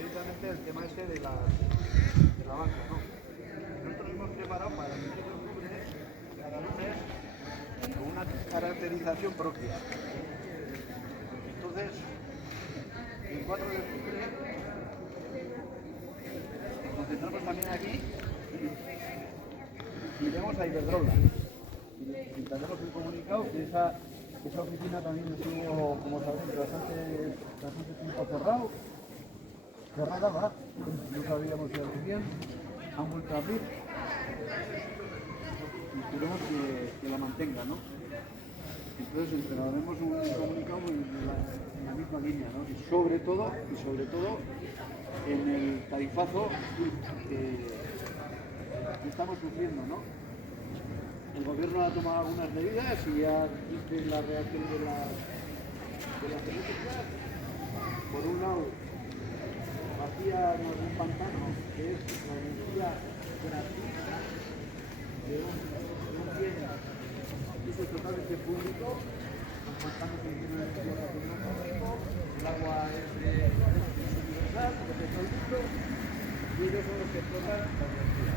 precisamente el tema este de la banca, ¿no? Nosotros hemos preparado para el mes de octubre cada lunes con una caracterización propia. Entonces, el 4 de octubre nos concentramos también aquí y vemos a Iberdrola. Y tenemos un comunicado que esa oficina también estuvo, como sabéis, bastante tiempo cerrada va, no sabíamos si bien, han vuelto a abrir y esperemos que la mantenga, ¿no? Entonces entregaremos un comunicado en la misma línea, ¿no? Y sobre todo en el tarifazo que estamos sufriendo, ¿no? El gobierno ha tomado algunas medidas y ya viste la reacción de las eléctricas. Por un lado, vacían algún pantano, que es la energía gratuita de un bien de uso totalmente público. Los pantanos que tienen energía público, el agua es universal, que es el mundo, y ellos son los que explotan la energía.